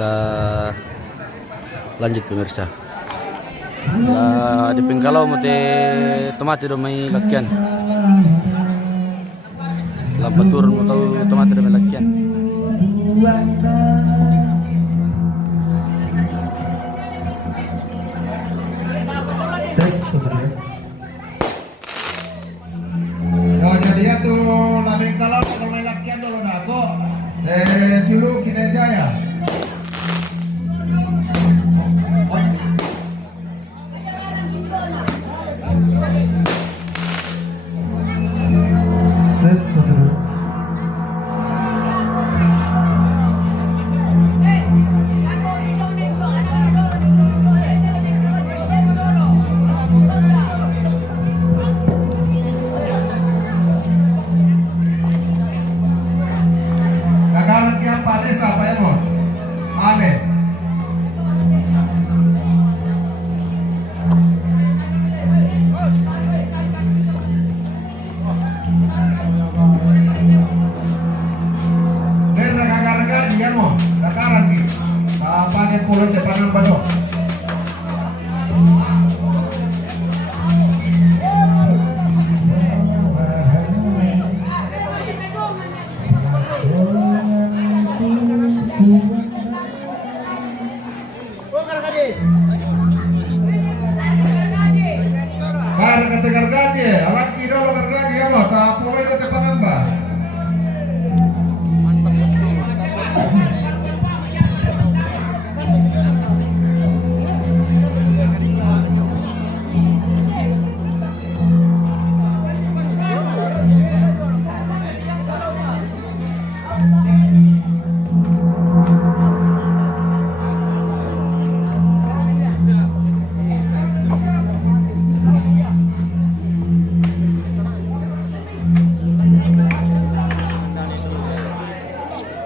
kita lanjut pemirsa. Di Pengkalau mati tomate do may lakyan. Lampat turun mo tahu tomate do may lakyan. Jadi itu labing kalau may lakyan dulu nago. Silu Kinejaya.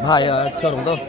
Bahaya sorong tuh.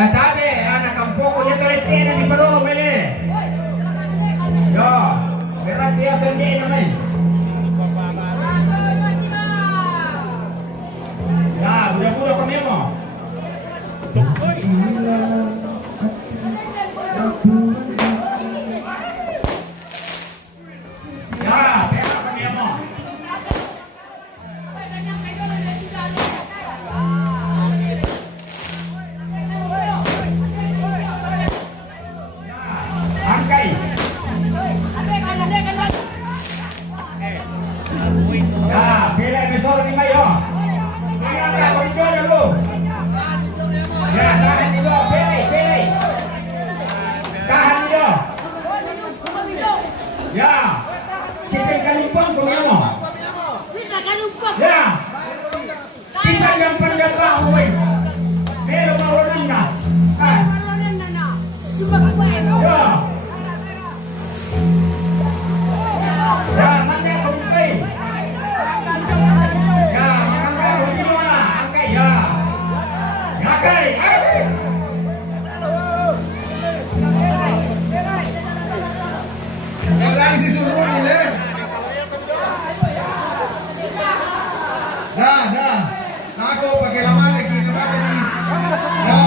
Tadi anak kampung punya terletak di Perung ini. Yo, berat dia sendiri namanya. Ya, budak-budak kami mau. Ya, berat kami mau. Ya, pilih besar ni mayo. Ingat tak koridor dulu. Ya, tahan dulu, pilih. Tahan dulu. Ya, kita kalimpang kau ya, kita yang pendatang, woi. Melo mau nanda. Ya. Ya, mana kau pilih? Ya, angkai di mana? Angkai ya. Angkai. Orang si suruh ni le. Dah. Aku pakai lama lagi nampak ni. Ya.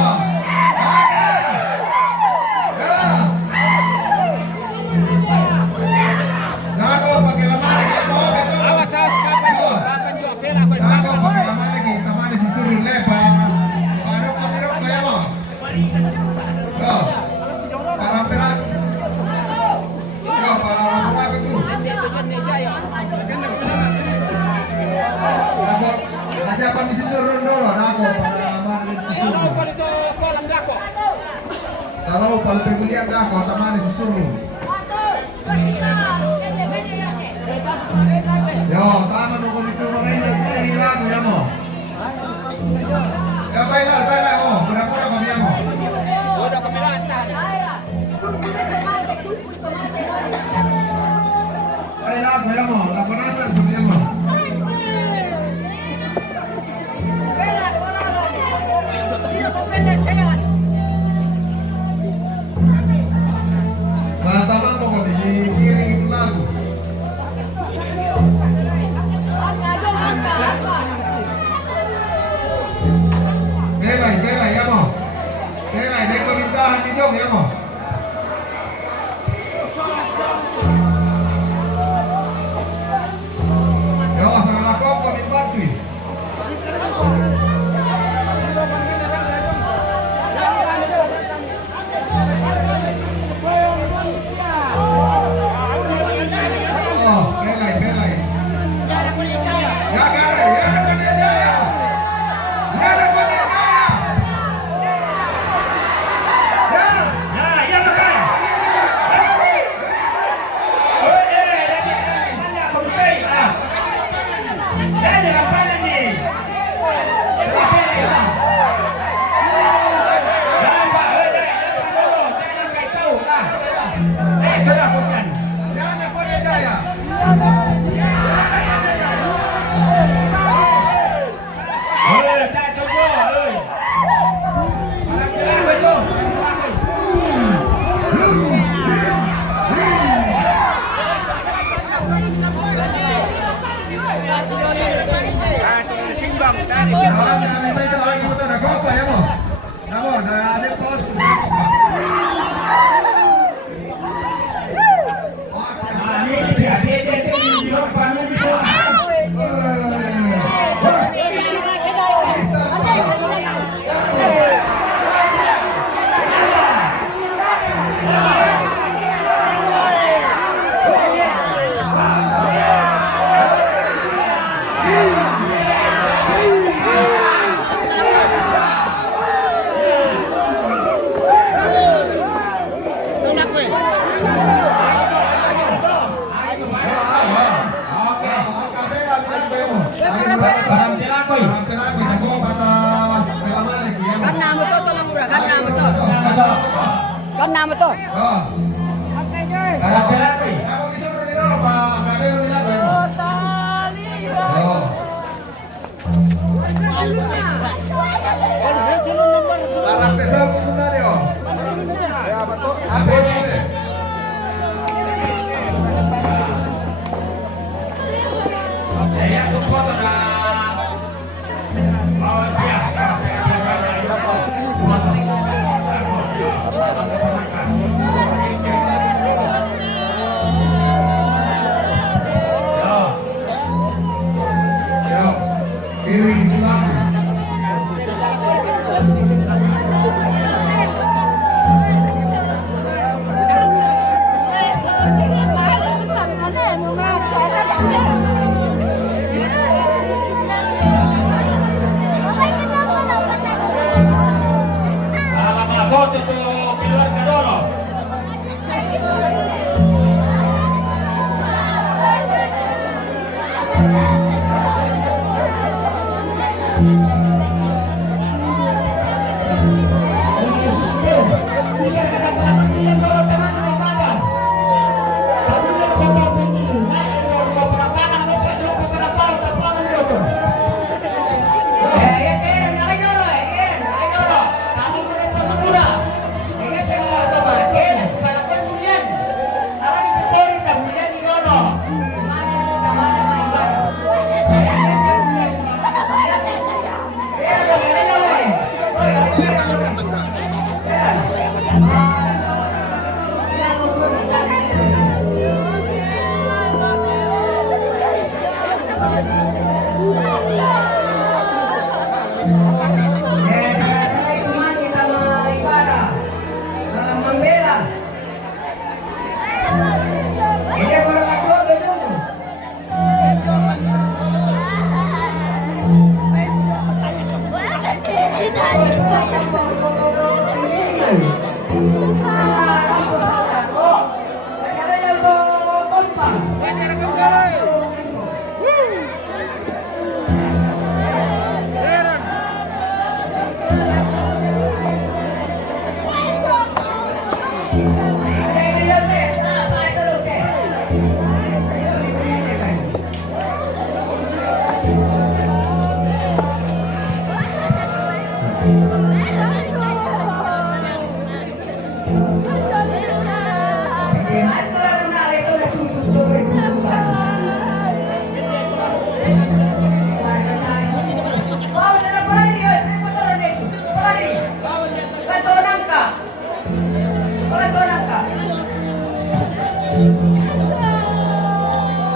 Kalau pegulian dah kau tamane susumu. Yo, tama nung komito mo rin yung hilang mo yan mo. Yo, tayo mo. Pura-pura kami yan mo. Tayo mo yan mo. Lapunasan sa yan mo. Mataman mo ko, dikiring ito lago. Belay, yan mo. Belay, may pamintahan ninyo, yan mo. Yo, sa nalakong, pamintbatu eh. Oh, belay. Ya, Nama to. Oh. Ako disuruh nila pa, gagawin nila tayo. Oh. Para pesal muna niyo. Ya, bato. Ape niyo. Saya tuh foto na. Oh, iya. Foto tuh keluarga dulu.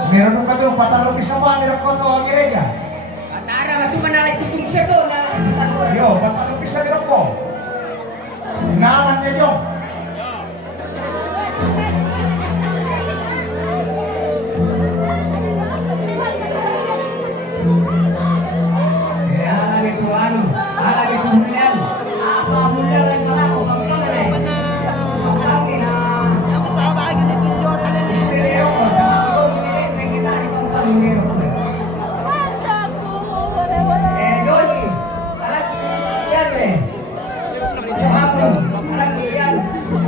Meron ka doon, patarong pisama, meron ko doon ang gereja. Patara nga ito manalay tutung siya to. Yo, patarong pisama meron ko. Naman niya yun. Alam itu anu, alam itu hulian. Apa hulian yang melaku, bangkang na. Bangkangin na. Tapos sa bagay nito yung Jota na niya. Pero ko, sa mga doon, kita ni pangkangin. Doni, anak yan eh. Ako, anak yan.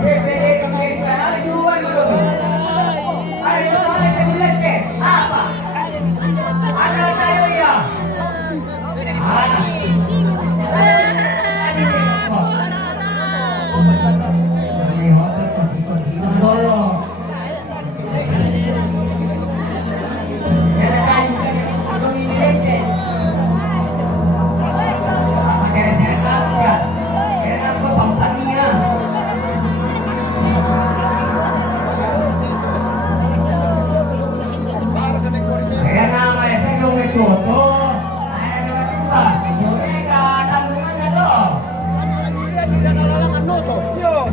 Pwede kami anak duwan mo doon. Ano yung anak yung bulat eh? Apa? Ano na tayo yan? Kaya nga may sa yung may toto. Ay, ano ka ito ba? Yung ka, tanungan na to.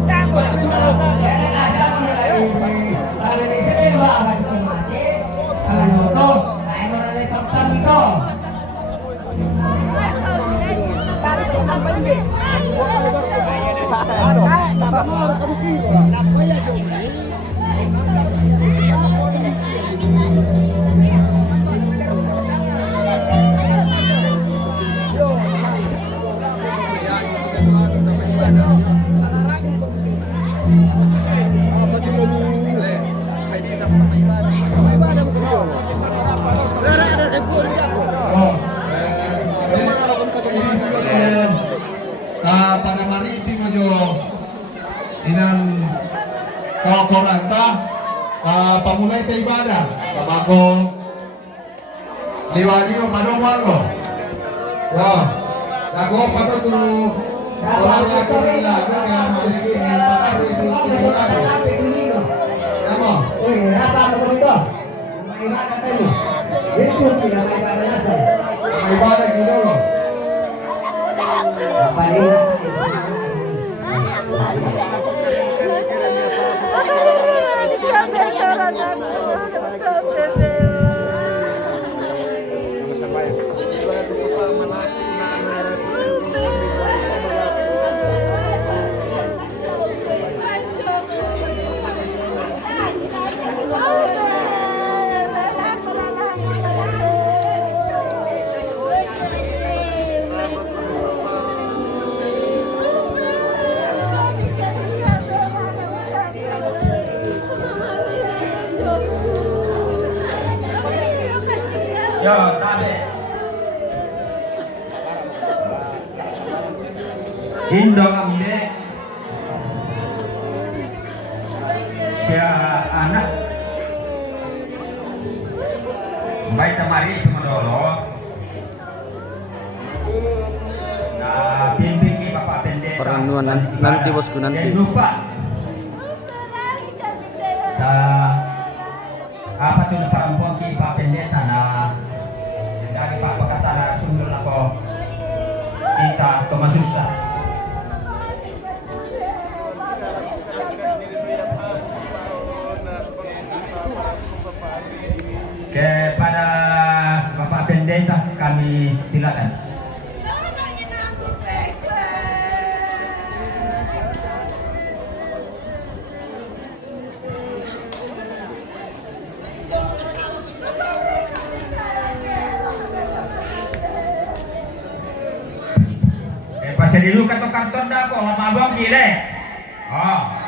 Kaya nagkasa mo na lang. Para may sabihin ba, ang ito mati? Ang ano to? Kaya mo na lang pagpag ito. Pada mariti mo jo inan koranta pamulay ta ibadah sabako liwaliyo madomar ko yo lago pato tu orang yang kira kaya maliki ni pakar itu Namo ibadah gitu loh Yo, tabe. Indo ambe. Siya anak. Baik tamari tumodolo. Na pimpiki bapak pendeta. Perannuan nanti bosku nanti. Jangan lupa. Apa tuh perempuan ki Pak Pendeta na dari Pak Pakatara sumber ako kita Tomasusa kepada Bapak Pendeta kami silakan. dulu kata kantor dah kok sama abang gile. Oh.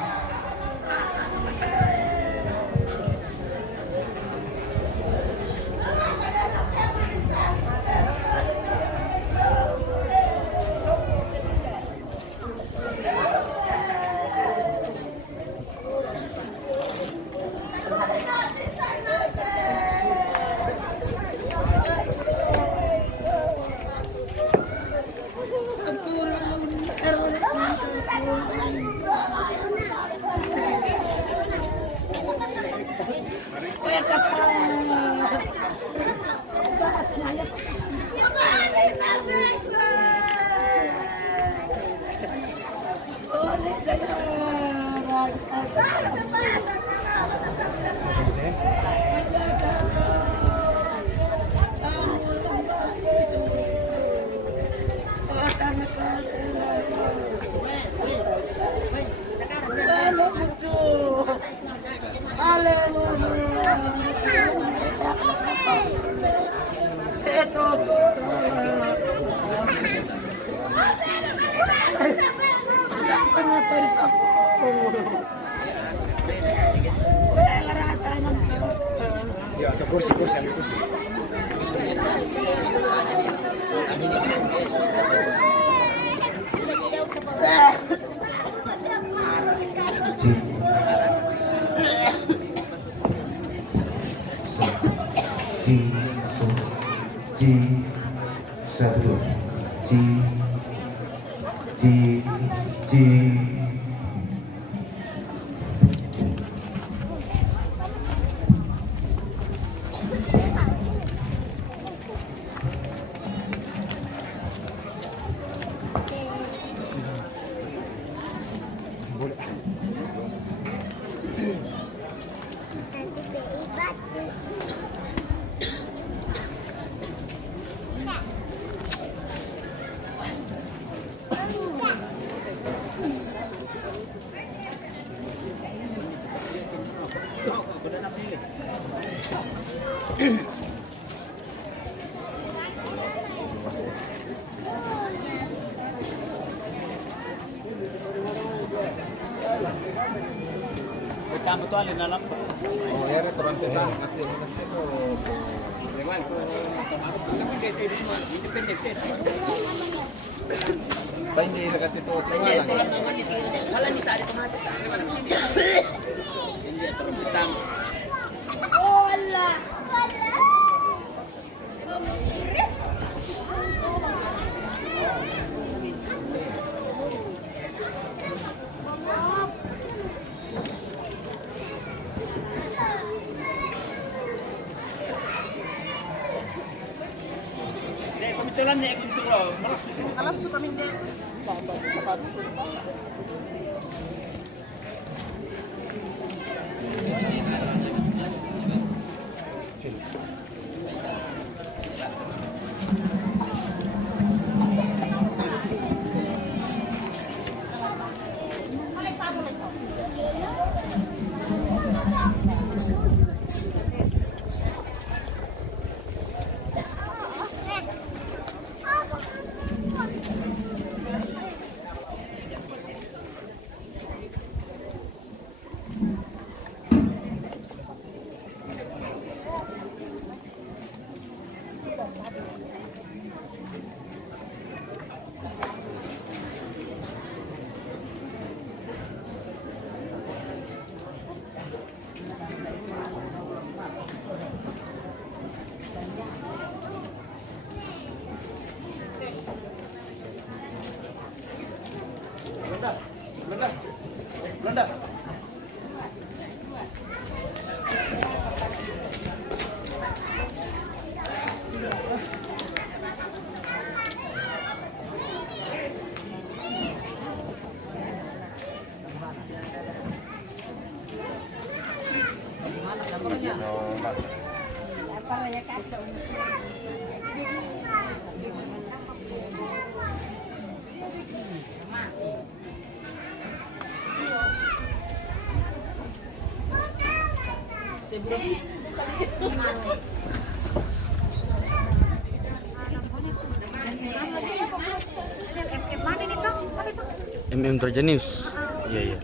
Mami nito. Raja News. Iya, iya.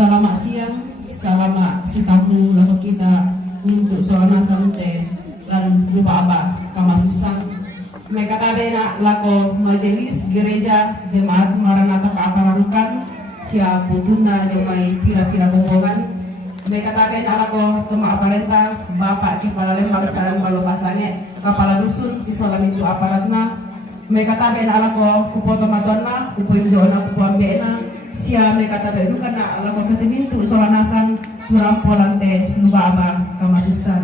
Selamat siang, selamat sitamu lalu kita untuk soalna santai dan lupa apa kama susah. Mereka tabena lako majelis gereja jemaat Maranatha Paapararukan siap putuna jemai pira-pira bohongan. Mereka tabena lako tema aparenta bapak kepala lembang sarang balu pasange kepala dusun si solam itu aparatna. Mereka tabena lako kupoto matona kupoin joona kupo ambeena sia mereka tabe duka na lako ketemintu solanasan turampolante lupa apa kamasusan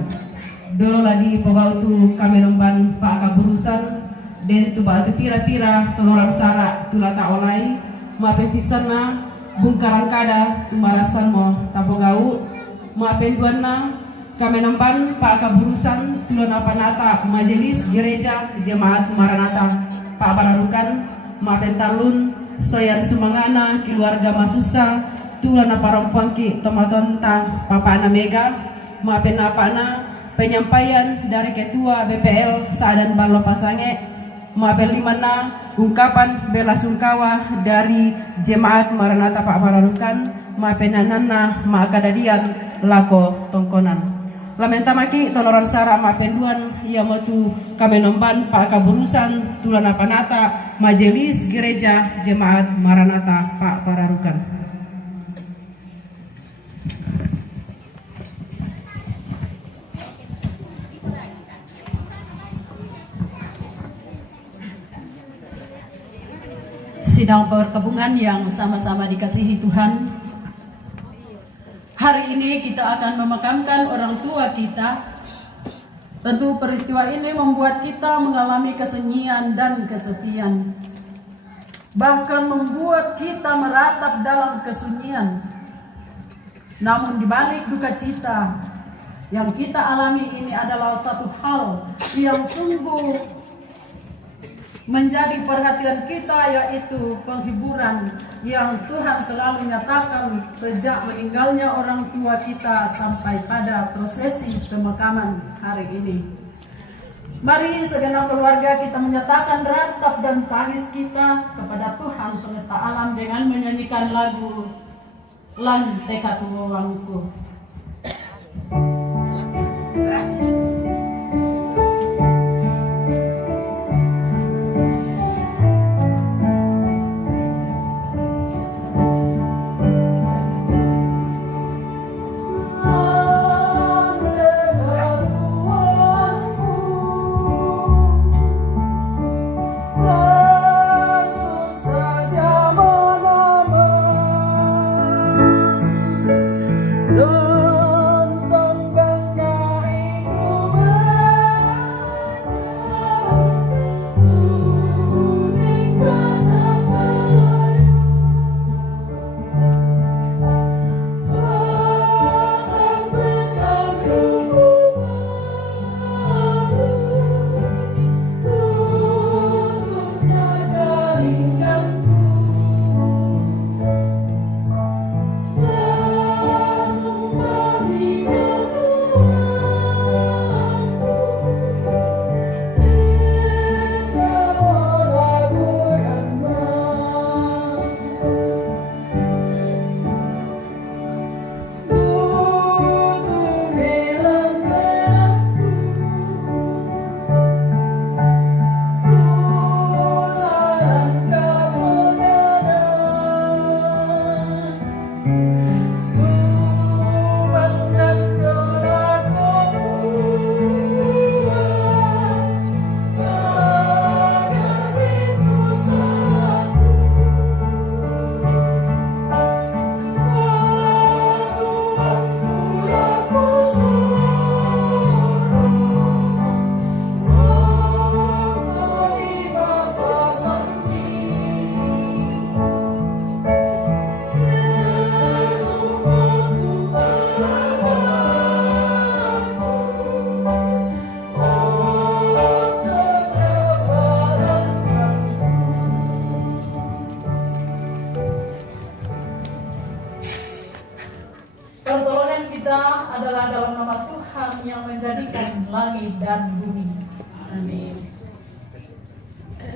dolo ladi pogau tu kami lemban pak kaburusan den tu batu pira-pira telurang sara tulata olai mape pisana bungkaran kada tumarasan mo tapogau mape duana kami lemban pak kaburusan tulana panata majelis gereja jemaat Maranatha Paapararukan mape talun stoyan sumangana keluarga masusa tulana parompuangki tomatonta papana mega mapenapana penyampaian dari ketua BPL Saadan Balo Pasange mapel limana ungkapan bela sungkawa dari jemaat Maranatha Paapararukan mapenanana makadadian lako tongkonan lamenta maki tonoran sara mapenduan ia motu kami nomban pak kaburusan tulana panata majelis gereja jemaat Maranatha Paapararukan. Sidang perkabungan yang sama-sama dikasihi Tuhan. Hari ini kita akan memakamkan orang tua kita. Tentu peristiwa ini membuat kita mengalami kesunyian dan kesepian. Bahkan membuat kita meratap dalam kesunyian. Namun di balik duka cita yang kita alami ini adalah satu hal yang sungguh menjadi perhatian kita, yaitu penghiburan yang Tuhan selalu nyatakan sejak meninggalnya orang tua kita sampai pada prosesi pemakaman hari ini. Mari segenap keluarga kita menyatakan ratap dan tangis kita kepada Tuhan semesta alam dengan menyanyikan lagu Lan Teka Tuwangku. No dan bumi. Amin.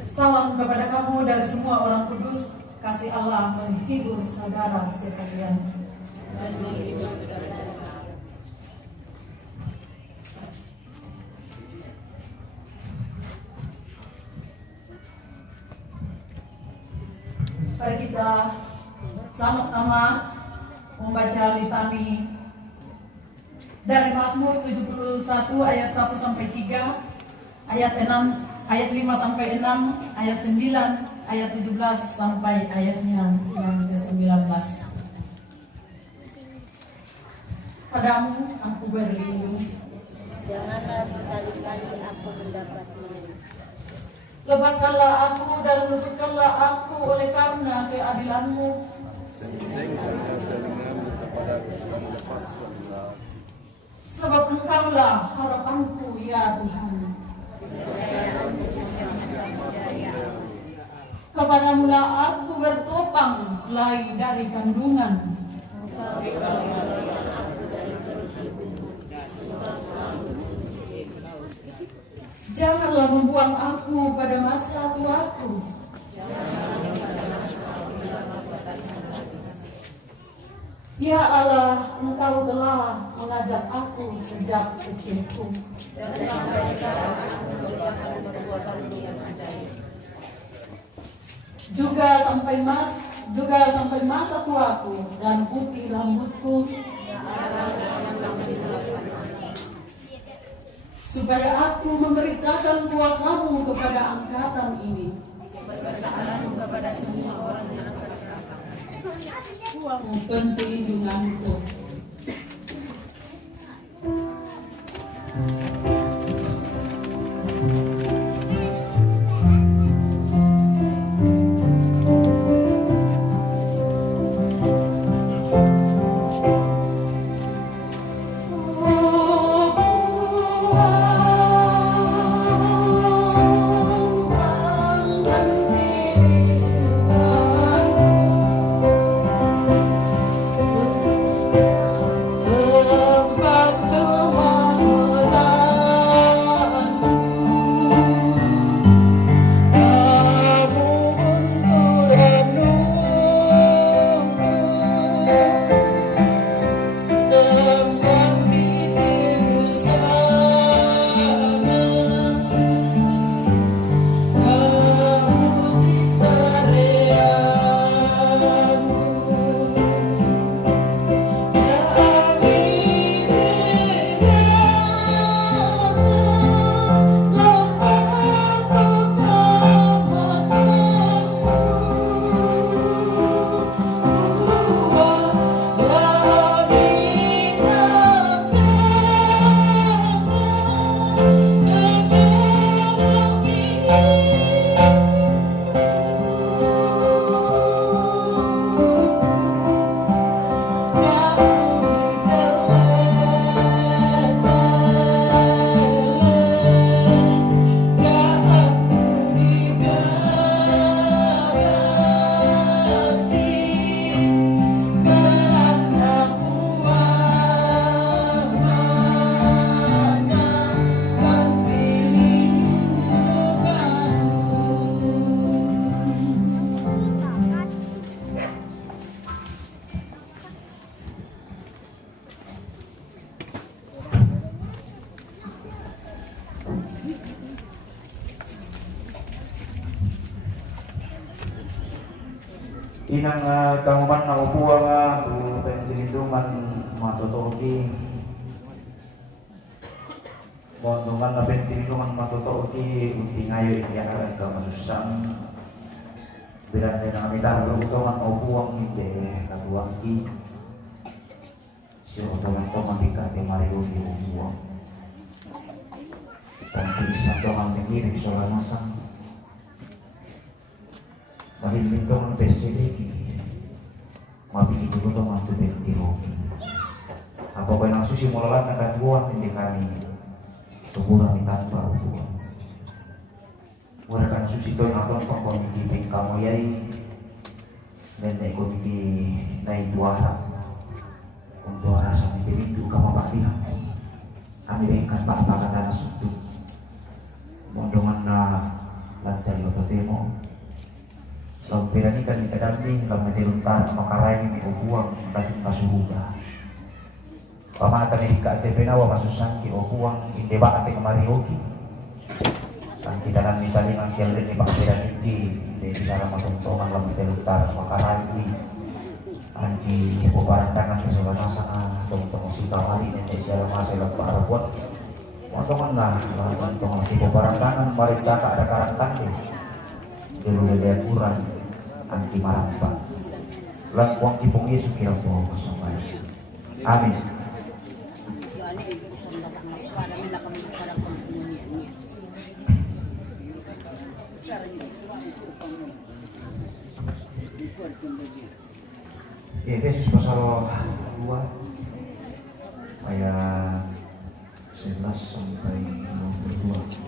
Salam kepada kamu dari semua orang kudus. Kasih Allah menghibur saudara sekalian. Mari kita sama-sama membaca litani dari Mazmur 71 ayat 1 sampai 3, ayat 6, ayat 5 sampai 6, ayat 9, ayat 17 sampai ayatnya yang ke-19. Padamu aku berlindung, janganlah sekali-kali aku mendapatmu. Lepaskanlah aku dan luputkanlah aku oleh karena keadilan-Mu. Sebab Engkaulah harapanku, ya Tuhan. Kepadamu-lah aku bertopang mulai dari kandungan. Janganlah membuang aku pada masa tuaku. Ya Allah, Engkau telah mengajak aku sejak kecilku. Dan sampai sekarang aku menciptakan perbuatanmu yang ajaib. Juga sampai masa tuaku dan putih rambutku. Supaya aku memberitakan kuasa-Mu kepada angkatan ini. Kebesaran-Mu kepada semua orang yang akan datang. Perlindunganku. Inang kamuman na upuang tu penjilindungan matotoki. Montungan na penjilindungan matotoki unti ngayo iyaran ka masusang. Bilang din ang amitar lutungan upuang hindi kabuangki. Siya upuang tomabika di mariyo di upuang. Pangkilisang doang mengiring soal nasang. Malilintong ang pesiliki, mabili dulu to mantu bentiroki. Apa kau yang susi mulalat na katuan hindi kami tuburan ni tanpa upuan. Mura kan susi to yung aton pang komiti ping kamoyay, nenay komiti na ituara. Kung tuara sa may pirindu ka mapaklihan, kami rin kan pakapakatan na suntuk. temo. Lampiran ikan di kadang-kadang lampiran diruntar makarai ini buang tadi kasuhuga. Pamata ni ika tepenawa masusanki o buang inde bakate kemari oki. Ang kita nang mitali ng kialin ni Baktiran hindi di sana matungtungan lampiran diruntar makarai ini. Anji pebarantangan keselamatan tungtung sita hari ini siapa masih lepas arapun. Teman lah, tungtung si pebarantangan mari tak ada karantan deh. Dulu dia kurang anti marampa. Lakuang kipung Yesus kira bawa bersama. Amin. Efesus pasal 2 ayat 11 sampai 22.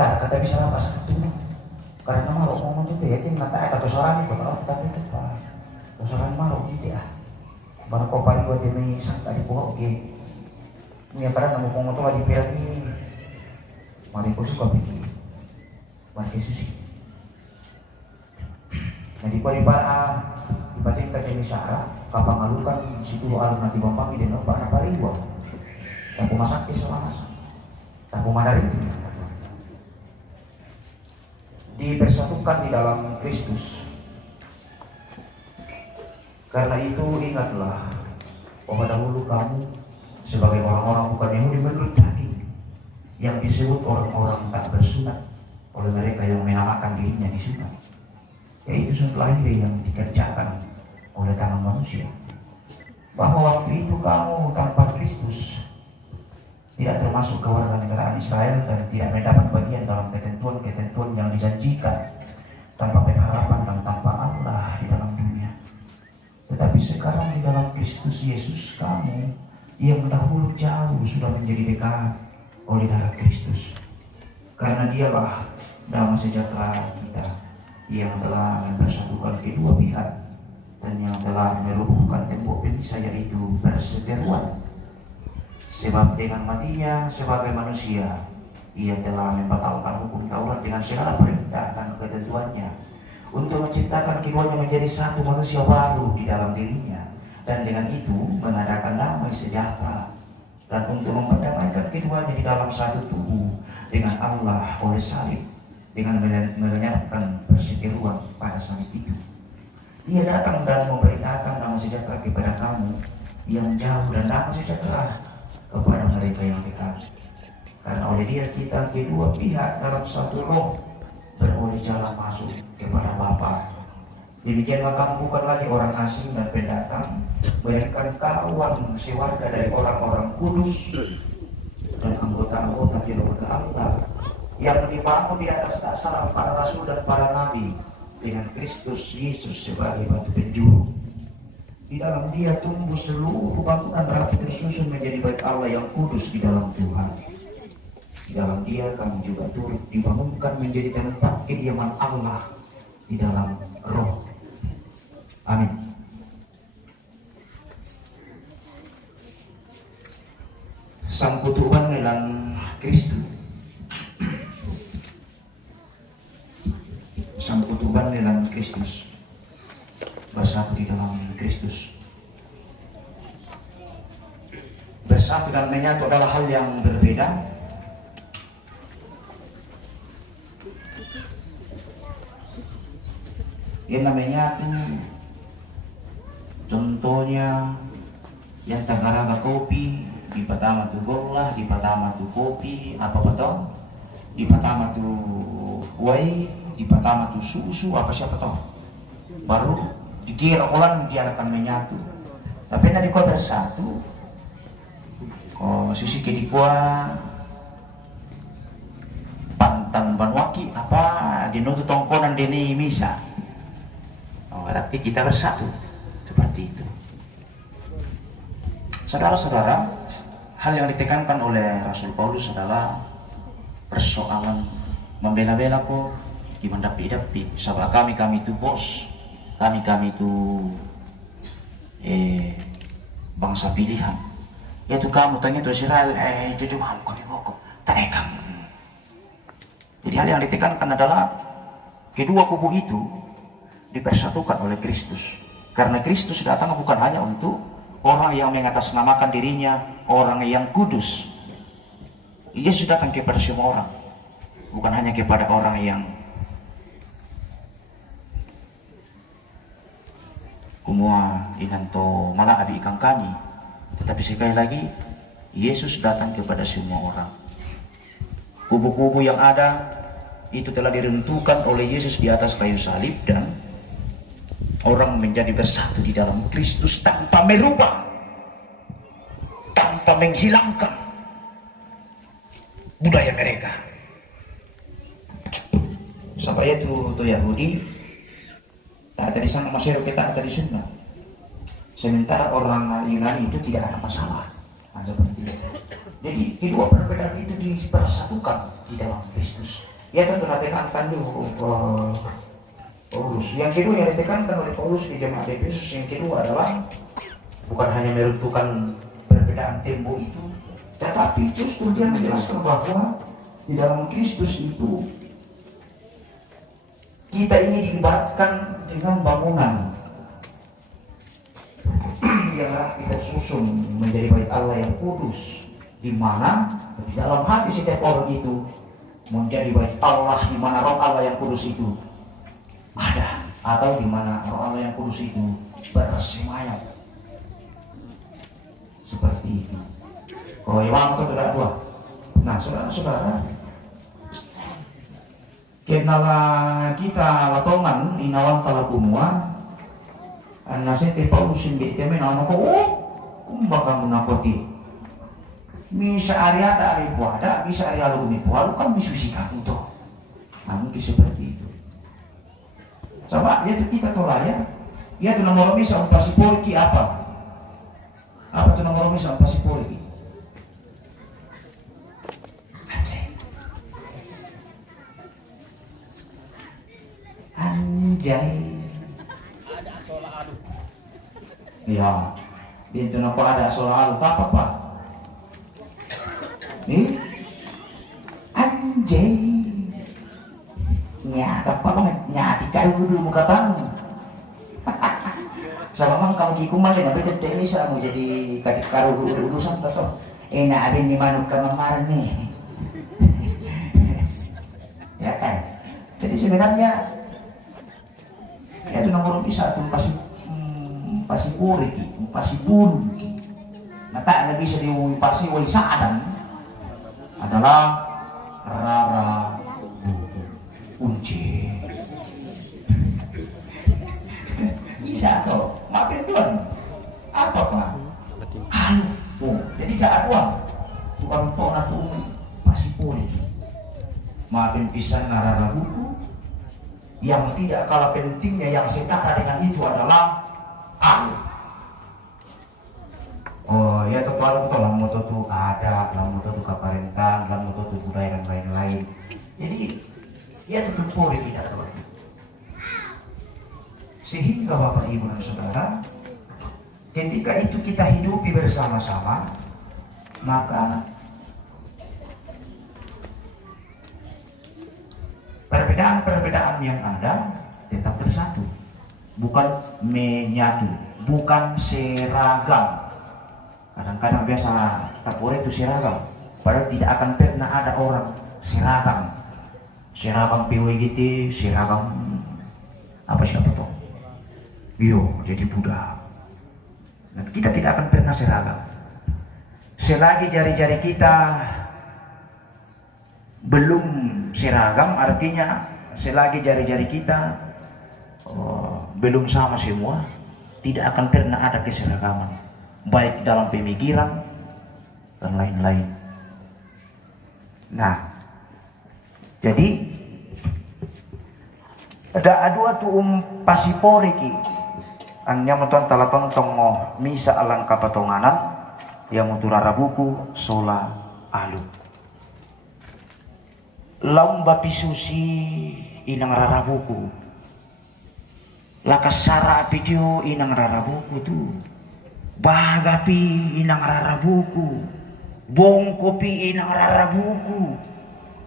Tak, kata bisa apa satu karena mau ngomong itu ya tim mata atau soran itu kalau tapi itu pak soran mau gitu ya baru kau paling buat demi sang tadi buah oke ini yang pada ngomong ngomong tuh lagi pirat ini mari kau suka bikin mari susi jadi kau di para dibatin kerja misara kapan ngalukan situ alun nanti bapak ide no para paling buah aku masak ke sama masak aku madarin dipersatukan di dalam Kristus. Karena itu ingatlah bahwa dahulu kamu sebagai orang-orang bukan Yahudi menurut daging yang disebut orang-orang tak bersunat oleh mereka yang menamakan dirinya disunat, yaitu sunat lahir yang dikerjakan oleh tangan manusia. Bahwa waktu itu kamu tanpa Kristus tidak termasuk kewarganegaraan Israel dan tidak mendapat bagian dalam ketentuan-ketentuan yang dijanjikan, tanpa pengharapan dan tanpa Allah di dalam dunia. Tetapi sekarang di dalam Kristus Yesus kamu yang dahulu jauh sudah menjadi dekat oleh darah Kristus. Karena dialah damai sejahtera kita yang telah mempersatukan kedua pihak dan yang telah merubuhkan tembok pemisah yaitu perseteruan. Sebab dengan matinya sebagai manusia, ia telah membatalkan hukum Taurat dengan segala perintah dan ketentuannya, untuk menciptakan keduanya menjadi satu manusia baru di dalam dirinya, dan dengan itu mengadakan damai sejahtera, dan untuk memperdamaikan keduanya di dalam satu tubuh dengan Allah oleh salib, dengan melenyapkan perseteruan pada salib itu. Ia datang dan memberitakan damai sejahtera kepada kamu yang jauh dan damai sejahtera kepada mereka yang dekat. Karena oleh dia kita kedua pihak dalam satu roh beroleh jalan masuk kepada Bapa. Demikianlah kamu bukan lagi orang asing dan pendatang, melainkan kawan sewarga dari orang-orang kudus dan anggota-anggota keluarga Allah yang dibangun di atas dasar para rasul dan para nabi, dengan Kristus Yesus sebagai batu penjuru. Di dalam dia tumbuh seluruh bangunan rapi tersusun menjadi bait Allah yang kudus di dalam Tuhan. Di dalam dia kamu juga turut dibangunkan menjadi tempat kediaman Allah di dalam roh. Amin. Sangkutuban nilang Kristus. Sangkutuban nilang Kristus. Bersatu di dalam Kristus. Bersatu dan menyatu adalah hal yang berbeda. Yang namanya itu contohnya yang tagaraga kopi di pertama tu gola, di pertama tu kopi apa betul, di pertama tu whey, di pertama tu susu apa siapa tahu, baru dikira orang dia akan menyatu. Tapi nanti kau bersatu, kau sisi kedikua Banuaki apa dinutu tongkonan dini misa. Tapi kita bersatu seperti itu. Saudara-saudara, hal yang ditekankan oleh Rasul Paulus adalah persoalan membela-bela kok gimana dapi sabab kami itu bos, kami itu bangsa pilihan. Yaitu kamu tanya itu Israel jujuhan kau di boko terekam. Jadi hal yang ditekankan adalah kedua kubu itu dipersatukan oleh Kristus. Karena Kristus datang bukan hanya untuk orang yang mengatasnamakan dirinya orang yang kudus. Yesus datang kepada semua orang, bukan hanya kepada orang yang kumua inanto malah abi ikan kami. Tetapi sekali lagi Yesus datang kepada semua orang. Kubu-kubu yang ada itu telah diruntuhkan oleh Yesus di atas kayu salib, dan orang menjadi bersatu di dalam Kristus tanpa merubah, tanpa menghilangkan budaya mereka. Sampai itu Yahudi tak ada di sana masyarakat, kita ada di sana. Sementara orang Yunani itu tidak ada masalah. Seperti itu. Jadi kedua perbedaan itu dipersatukan di dalam Kristus. Ya tentu ditekankan dulu Paulus. Yang kedua yang ditekankan oleh Paulus di jemaat Efesus, yang kedua adalah bukan hanya meruntuhkan perbedaan tembok itu, tetapi justru dia menjelaskan bahwa di dalam Kristus itu kita ini diibaratkan dengan bangunan yang kita susun menjadi bait Allah yang kudus, di mana di dalam hati setiap orang itu menjadi bait Allah, di mana roh Allah yang kudus itu ada, atau di mana roh Allah yang kudus itu bersemayam. Seperti itu. Oh ya, itu tidak dua. Nah, saudara-saudara, kenala kita latongan inawan talakumua anasete Paulusin biteme nama ko kumbaga munakoti misa area ada ibuada bisa area lu ibuada kan misusikan itu. Namun seperti itu. Coba dia tuh kita tolaya, dia tuh nomor misa pasti polki apa tuh nomor misa pasti polki anjay. Ya, di itu nampak ada soal apa pak? Anjay, nyata apa banget? Nyati kau dulu muka bangun. Sama kamu kikuman dengan betul bisa mau jadi kaki karo urusan atau enak abin di manuk kamar nih. Ya kan? Jadi sebenarnya itu nomor bisa tuh pasi puri, pasi bun. Mata yang bisa diupasi waisadan adalah rara kunci. Bisa toh, maafin Tuhan. Apa pak? Halu. Jadi gak ada bukan tona tuh pasi puri. Maafin pisan rara buku. Yang tidak kalah pentingnya yang setara dengan itu adalah halu. Oh ya tuh kalau betul lah moto tuh ada, lah moto tuh keparentang, lah moto tuh budaya dan lain-lain. Jadi ya tuh polri tidak tahu. Sehingga Bapak Ibu dan Saudara, ketika itu kita hidupi bersama-sama, maka perbedaan-perbedaan yang ada tetap bersatu, bukan menyatu, bukan seragam. Kadang-kadang biasa kapolri itu seragam, padahal tidak akan pernah ada orang seragam PWGT, seragam apa siapa tuh? Yo, jadi Buddha. Dan kita tidak akan pernah seragam. Selagi jari-jari kita belum seragam, artinya selagi jari-jari kita belum sama semua, tidak akan pernah ada keseragaman, baik dalam pemikiran dan lain-lain. Nah, jadi Ada adua tu pasipori ki. Anya mutuan talaton tongo misa alang kapatonganan yang mutura rabuku sola alu. Laumba pisusi inang rarabuku. Lakas sara video inang rarabuku tu. Bagapi inang rarabuku. Bongkopi inang rarabuku.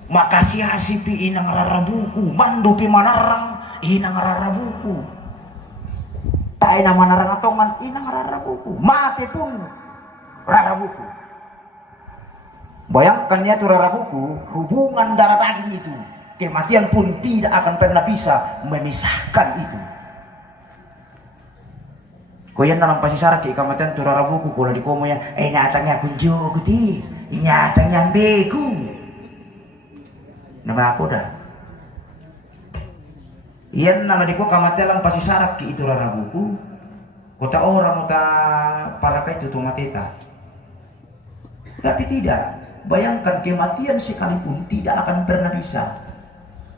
Makasih hasipi inang rarabuku. Mandupi manarang inang rarabuku. Tak ina manarang atongan inang rarabuku. Mati pun rarabuku. Bayangkan ya tu rarabuku, hubungan darah daging itu. Kematian pun tidak akan pernah bisa memisahkan itu. Koyan dalam pasisara ke kematian tu rarabuku kalau di komo ya, nyatanya kunjo kuti, nyatanya beku. Nama aku dah. Iyan nama di ko kematian dalam pasisara ke itu rarabuku. Kota orang kota para itu tu mateta. Tapi tidak. Bayangkan kematian sekalipun tidak akan pernah bisa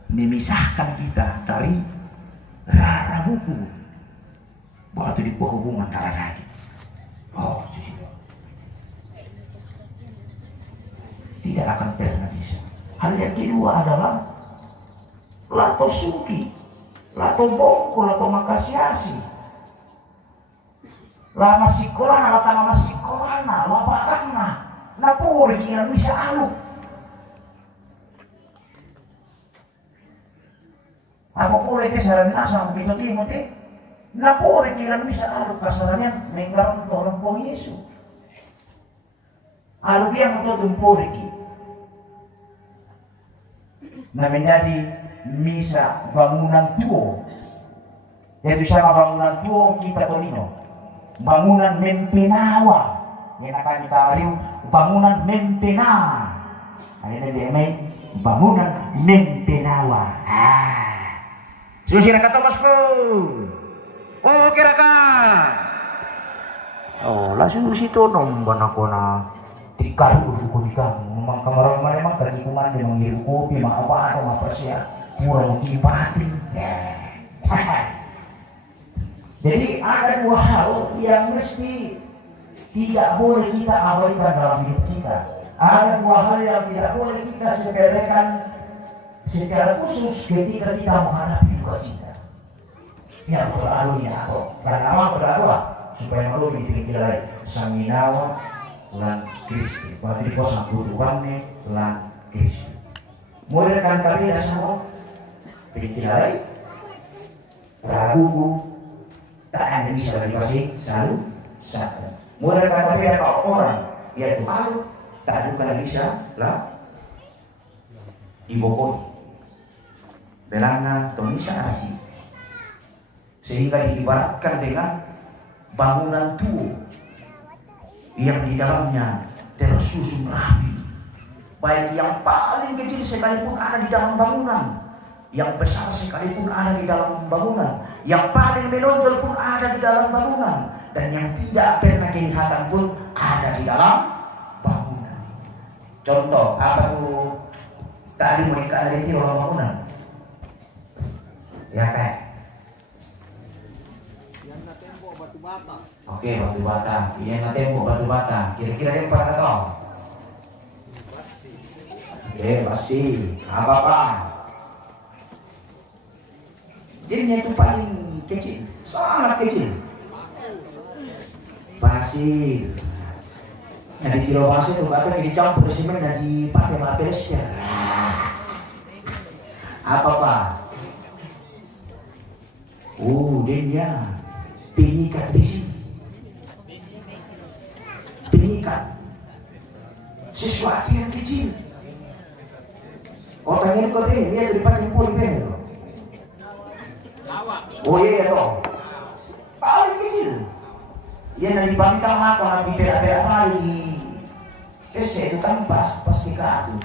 memisahkan kita dari rarabuku. Waktu di hubungan darah daging. Oh, tidak akan pernah bisa. Hal yang kedua adalah lato suki, lato bongko, lato makasiasi. Lama sikolana, latang masikolana, labarana. Napuri kira bisa aluk. Apa boleh ke saran nasa begitu timot eh? Napuri kira bisa aluk kasarannya menggarang tolong po Yesus. Aluk yang untuk tumpuri ki. Nah menjadi misa bangunan tua. Yaitu sama bangunan tua kita tolino. Bangunan mempenawa. Yang akan kita ariu bangunan mempena. Akhirnya dia main bangunan mempenawa. Susi raka Thomasku. Oh kira-kira. Oh langsung situ nomban aku na dikaru ko di kamu. Memang kamar memang tadi kuman dia mengirim kopi, mak apa ada mak persia. Kurang kipatin. Jadi ada dua hal yang mesti tidak boleh kita abaikan dalam hidup kita. Ada dua hal yang tidak boleh kita sepelekan secara khusus ketika kita menghadapi duka cita. Ya berdoa ya, karena apa berdoa supaya melalui diri kita lain. Saminawa lan Kristi. Pada kosa butuhannya lan Kristi. Mulai kan tadi ada sama diri kita lain. Ragu tak ada bisa dikasih selalu satu. Mulai kata beda kalau orang yaitu alu tak ada bisa lah dibokoi belanga tomisa lagi sehingga diibaratkan dengan bangunan tua yang di dalamnya tersusun rapi, baik yang paling kecil sekalipun ada di dalam bangunan, yang besar sekalipun ada di dalam bangunan, yang paling menonjol pun ada di dalam bangunan, dan yang tidak pernah kelihatan pun ada di dalam bangunan. Contoh, apa tuh tadi mereka ada di dalam bangunan? Ya kan? Oke, batu bata. Ini na tembok batu bata. Kira-kira yang pernah tahu? Basi. Apa? Jadinya itu paling kecil, sangat kecil. Pasir. Jadi kilo pasir itu apa dicampur semen dan dipakai material. Apa Pak? Dia pengikat besi. Pengikat sesuatu yang kecil. Otaknya itu dia daripada polymer. Oh iya toh, paling kecil. Dia dari bantang apa nabi beda-beda kali. Itu kan pasti kaku.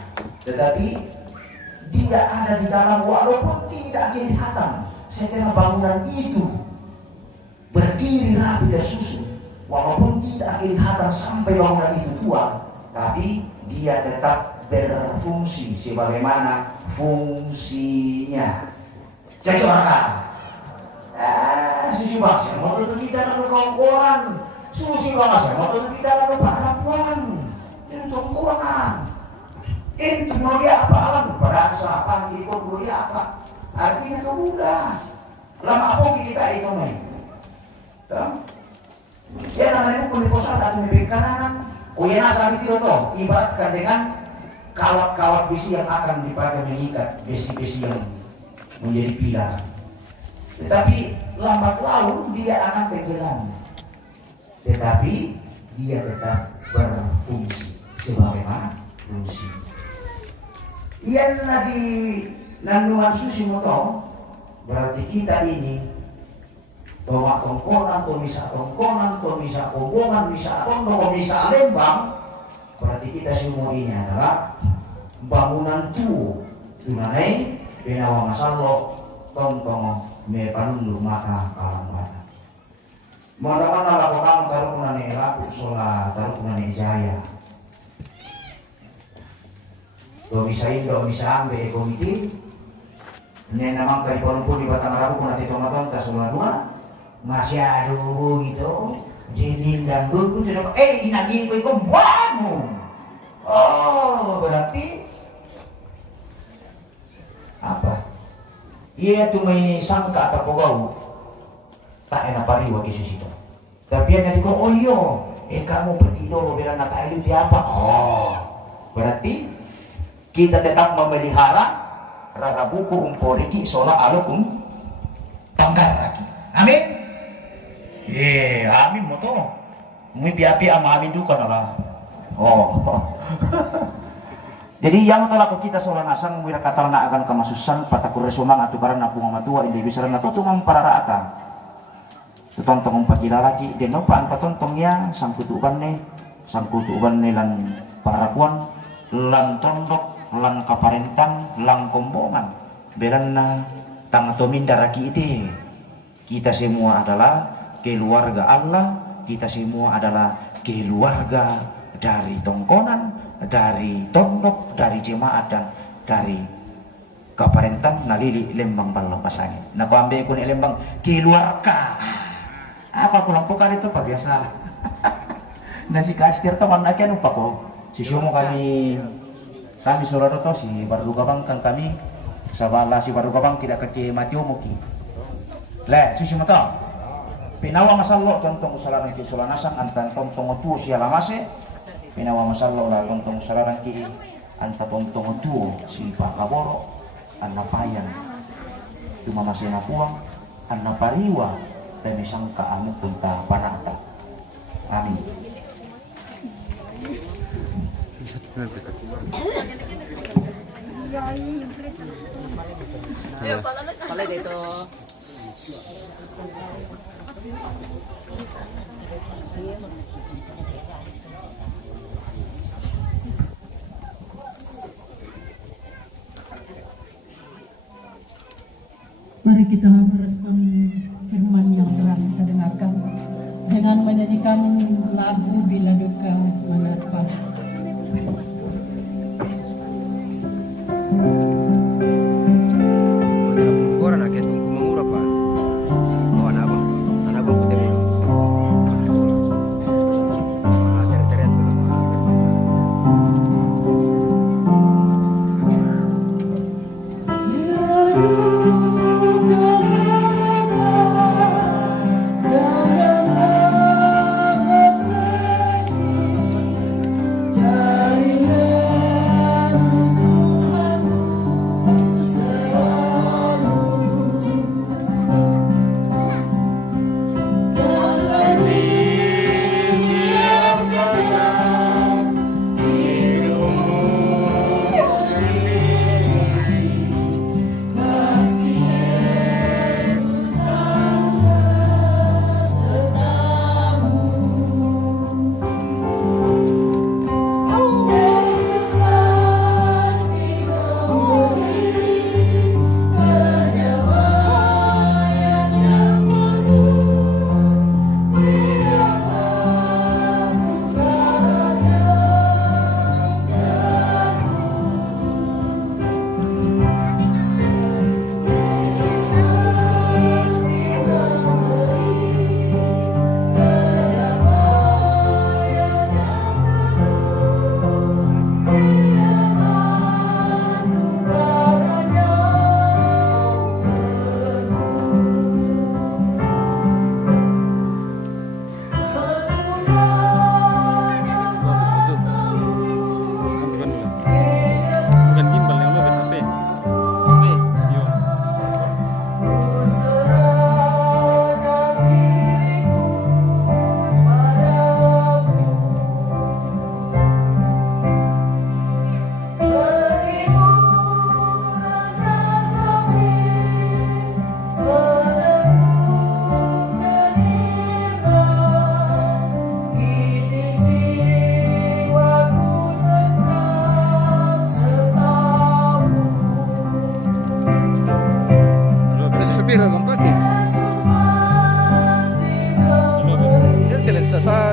Tetapi dia ada di dalam walaupun tidak kelihatan. Setelah bangunan itu berdiri rapi tersusun, walaupun tidak kelihatan sampai bangunan itu tua, tapi dia tetap berfungsi sebagaimana fungsinya. Cecoran. Susi bangsa mau tuh kita lalu kawan. Susi bangsa mau tuh kita lalu perempuan. Itu kekurangan. Itu mulia apa alam pada apa ikut mulia apa? Artinya itu mudah. Lama apa kita itu main? Ya namanya pun diposat atau di kanan. Kuyana saat itu toh ibaratkan dengan kawat-kawat besi yang akan dipakai mengikat besi-besi yang menjadi pilar. Tetapi lambat laun dia akan tenggelam. Tetapi dia tetap berfungsi sebagaimana fungsi. Iyan na di nanuan susi mo to, berarti kita ini bawa tongkonan, to misa kombongan, misa tondo, misa lembang. Berarti kita semua ini adalah bangunan tuo. Tunanay, pinawa masallo, tontong may panunod maka kalamatan. Madaman na lakukan karong na ni Rapu Sola, karong na ni Jaya. Domisain, domisaan, be komiti. Ini namang kay Ponpo di Batang Rabu kung natin tumatong kasulungan. Masyado gitu. Jinin dan dulu sudah inagin ko ito bangun. Oh, berarti apa? Iya tu may sangka atau pagaw. Tak enak pariwa kisus itu. Tapi yang ko oh iyo, kamu pergi dulu bilang nataili di apa? Oh, berarti kita tetap memelihara rara buku umporiki sola alukum panggar lagi. Amin. Amin mo to. May piapi ang amin duka na lang. Oh. Jadi yang tolak kita sola nasang wira katal na akan kamasusan patakuresumang at tukaran na bunga matua hindi bisa na tutumang pararaatan. Tutontong pagkilalaki din no paan patontongnya sangkutuban ni lan parakuan lan tondok lan kaparentan lang kombongan beran na tangatomin daraki ite. Kita semua adalah keluarga Allah, kita semua adalah keluarga dari tongkonan, dari tondok, dari jemaat dan dari kaparentan nalili lembang balapasangin. Nakuambe ko ni lembang keluarga. Apa kulang pokar itu Pak biasa. Nasi kastir teman akan lupa kok. Sisumo kami saudara to si Barugabang kan kami sabala si Barugabang tidak kece mati umuki. Le sisumo to. Pinawa masallo tontong usalaran ki sulanasang antan tontong tu sia lamase. Pinawa masallo la tontong usalaran ki anta tontong tu si Pakaboro anna payan. Cuma masih napuang anna pariwa dan sangka anu punta panata. Amin. Pala dito. Mari kita merespon firman yang telah kita dengarkan dengan menyanyikan lagu Bila Duka Menerpa. Orang nak ketemu mengurap pak. Oh anak abang putih dulu. Masuk. Teriak dulu. Cari Yesus Tuhan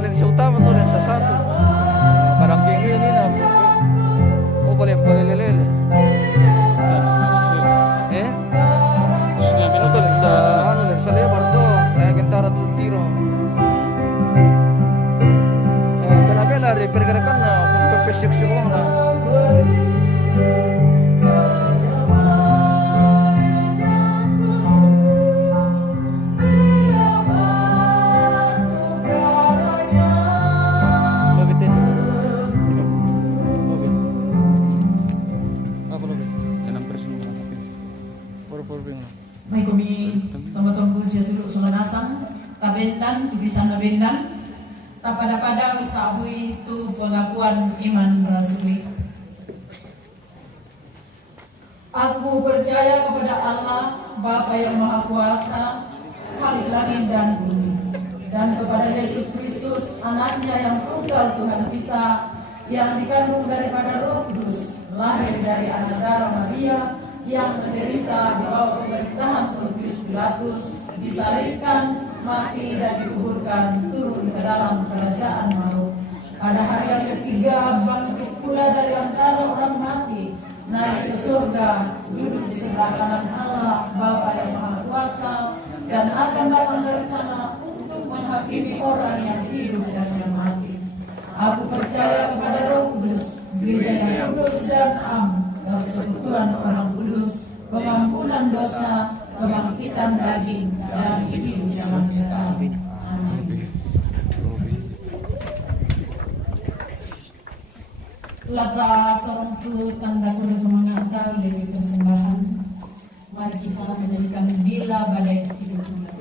lensa utama tuh lensa 1. Parang kayak ini na. Oh boleh lele. Minuto lensa lebar tuh kayak gentara tuh tiro. Kenapa lari pergerakan na pepesik semua. May kami tamatong siya tulog sa lanasang tabendan, tubisan na bendan tapada-pada usahui itu pengakuan iman rasuli. Aku percaya kepada Allah Bapa yang Maha Kuasa, Khalik langit dan bumi, dan kepada Yesus Kristus anaknya yang tunggal Tuhan kita, yang dikandung daripada Roh Kudus, lahir dari anak darah Maria, yang menderita di bawah pemerintahan Pontius Pilatus, disalibkan, mati dan dikuburkan, turun ke dalam kerajaan maut. Pada hari yang ketiga bangkit pula dari antara orang mati, naik ke surga, duduk di sebelah kanan Allah Bapa yang Maha Kuasa, dan akan datang dari sana untuk menghakimi orang yang hidup dan yang mati. Aku percaya kepada Roh Kudus, Gereja yang kudus dan am, persekutuan orang kudus, pengampunan dosa, kebangkitan daging, dan hidup yang kekal. Amin. Lapa seorang tu tanda kuda semangat kau dari persembahan. Mari kita menjadikan bila badai hidup kita.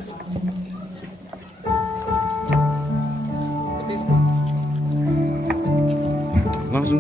Langsung